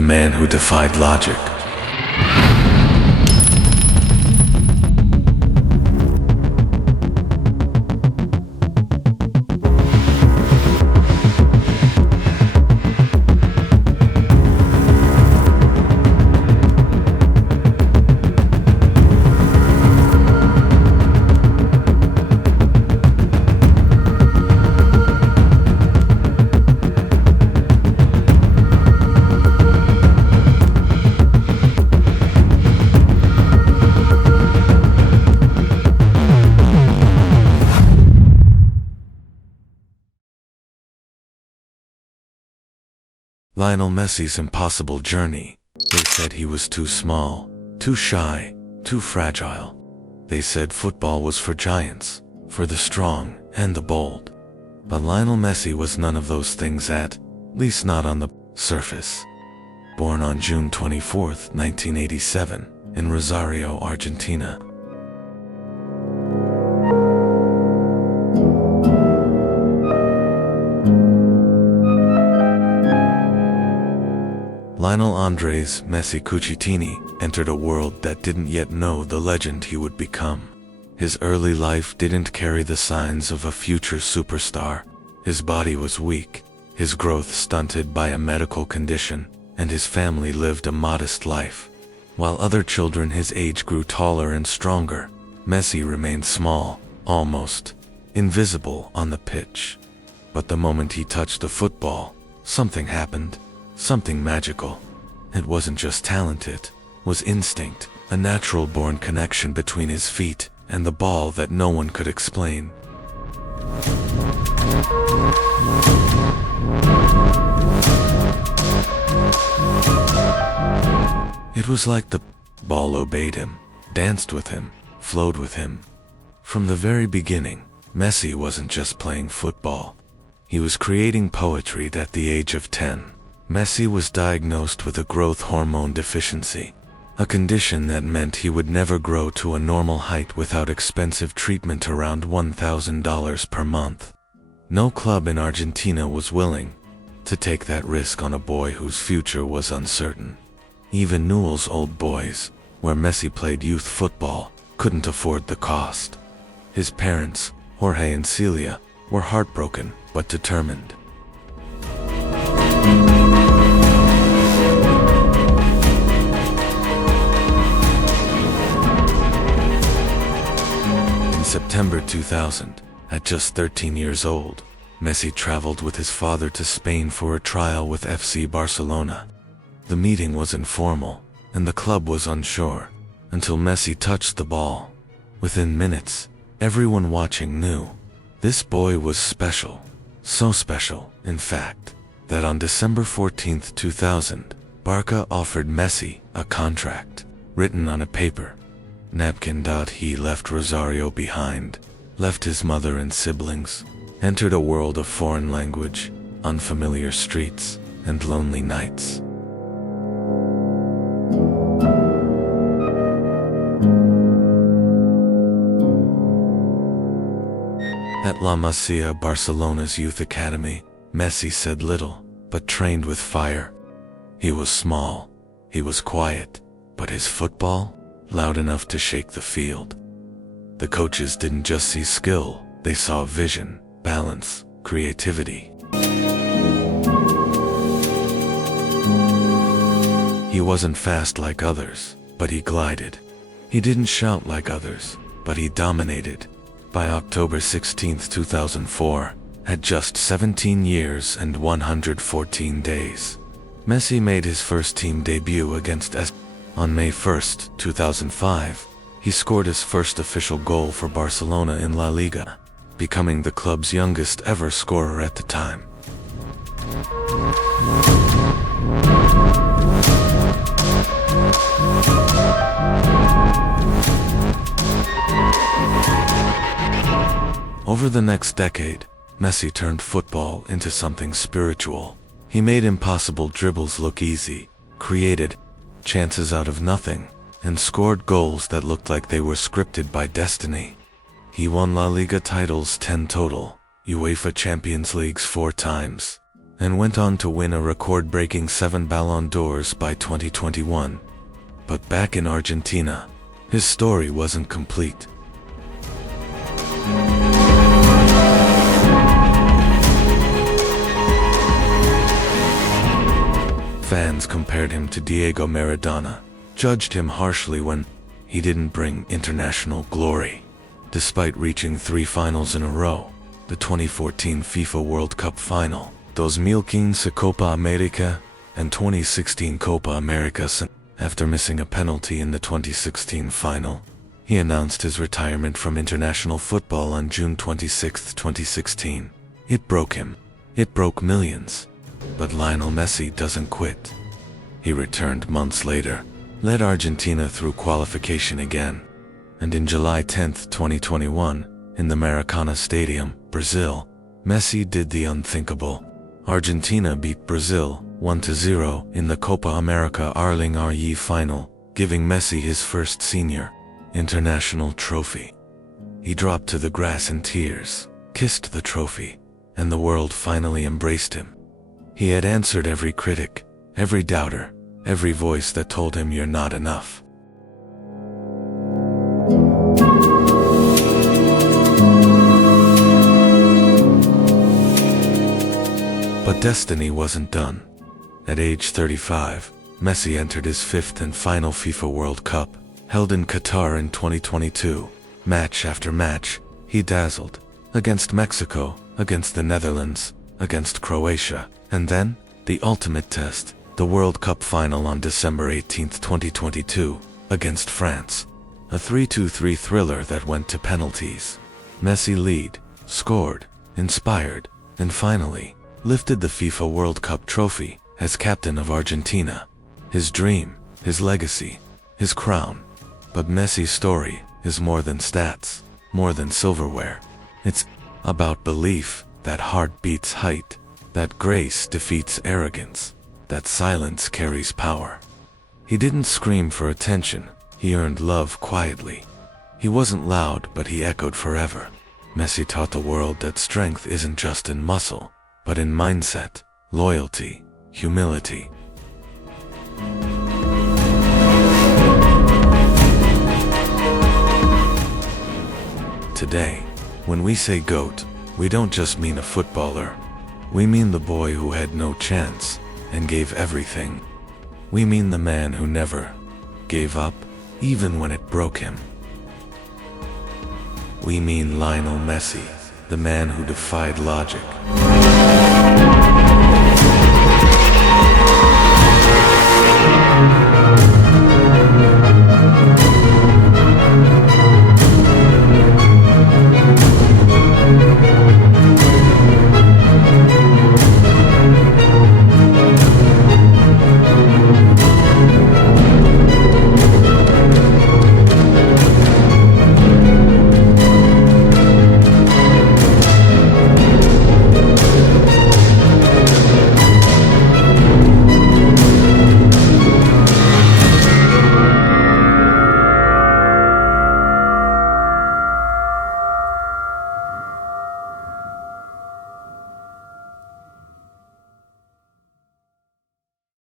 the man who defied logic. Lionel Messi's impossible journey. They said he was too small, too shy, too fragile. They said football was for giants, for the strong and the bold. But Lionel Messi was none of those things, at least not on the surface. Born on June 24, 1987, in Rosario, Argentina. Lionel Andres Messi Cucitini entered a world that didn't yet know the legend he would become. His early life didn't carry the signs of a future superstar. His body was weak, his growth stunted by a medical condition, and his family lived a modest life. While other children his age grew taller and stronger, Messi remained small, almost invisible on the pitch. But the moment he touched the football, something happened. Something magical. It wasn't just talent, it was instinct, a natural-born connection between his feet and the ball that no one could explain. It was like the ball obeyed him, danced with him, flowed with him. From the very beginning, Messi wasn't just playing football. He was creating poetry at the age of 10. Messi was diagnosed with a growth hormone deficiency, a condition that meant he would never grow to a normal height without expensive treatment around $1,000 per month. No club in Argentina was willing to take that risk on a boy whose future was uncertain. Even Newell's Old Boys, where Messi played youth football, couldn't afford the cost. His parents, Jorge and Celia, were heartbroken but determined. In September 2000, at just 13 years old, Messi traveled with his father to Spain for a trial with FC Barcelona. The meeting was informal, and the club was unsure, until Messi touched the ball. Within minutes, everyone watching knew this boy was special. So special, in fact, that on December 14, 2000, Barca offered Messi a contract, written on a paper napkin. He left Rosario behind, left his mother and siblings, entered a world of foreign language, unfamiliar streets, and lonely nights. At La Masia, Barcelona's youth academy, Messi said little, but trained with fire. He was small, he was quiet, but his football, loud enough to shake the field. The coaches didn't just see skill, they saw vision, balance, creativity. He wasn't fast like others, but he glided. He didn't shout like others, but he dominated. By October 16, 2004, at just 17 years and 114 days, Messi made his first team debut against On May 1, 2005, he scored his first official goal for Barcelona in La Liga, becoming the club's youngest ever scorer at the time. Over the next decade, Messi turned football into something spiritual. He made impossible dribbles look easy, created chances out of nothing, and scored goals that looked like they were scripted by destiny. He won La Liga titles 10 total, UEFA Champions Leagues 4 times, and went on to win a record-breaking 7 Ballon d'Ors by 2021. But back in Argentina, his story wasn't complete. Fans compared him to Diego Maradona, judged him harshly when he didn't bring international glory. Despite reaching 3 finals in a row, the 2014 FIFA World Cup final, 2015 Copa America, and 2016 Copa America. After missing a penalty in the 2016 final, he announced his retirement from international football on June 26, 2016. It broke him. It broke millions. But Lionel Messi doesn't quit. He returned months later, led Argentina through qualification again, and in July 10, 2021, in the Maracanã Stadium, Brazil, Messi did the unthinkable. Argentina beat Brazil 1-0 in the Copa America Arling RE final, giving Messi his first senior international trophy. He dropped to the grass in tears, kissed the trophy, and the world finally embraced him. He had answered every critic, every doubter, every voice that told him you're not enough. But destiny wasn't done. At age 35, Messi entered his 5th and final FIFA World Cup, held in Qatar in 2022. Match after match, he dazzled. Against Mexico, against the Netherlands, against Croatia, and then, the ultimate test, the World Cup final on December 18, 2022, against France. A 3-2-3 thriller that went to penalties. Messi lead, scored, inspired, and finally, lifted the FIFA World Cup trophy as captain of Argentina. His dream, his legacy, his crown. But Messi's story is more than stats, more than silverware. It's about belief, that heart beats height, that grace defeats arrogance, that silence carries power. He didn't scream for attention, he earned love quietly. He wasn't loud, but he echoed forever. Messi taught the world that strength isn't just in muscle, but in mindset, loyalty, humility. Today, when we say GOAT, we don't just mean a footballer. We mean the boy who had no chance and gave everything. We mean the man who never gave up, even when it broke him. We mean Lionel Messi, the man who defied logic.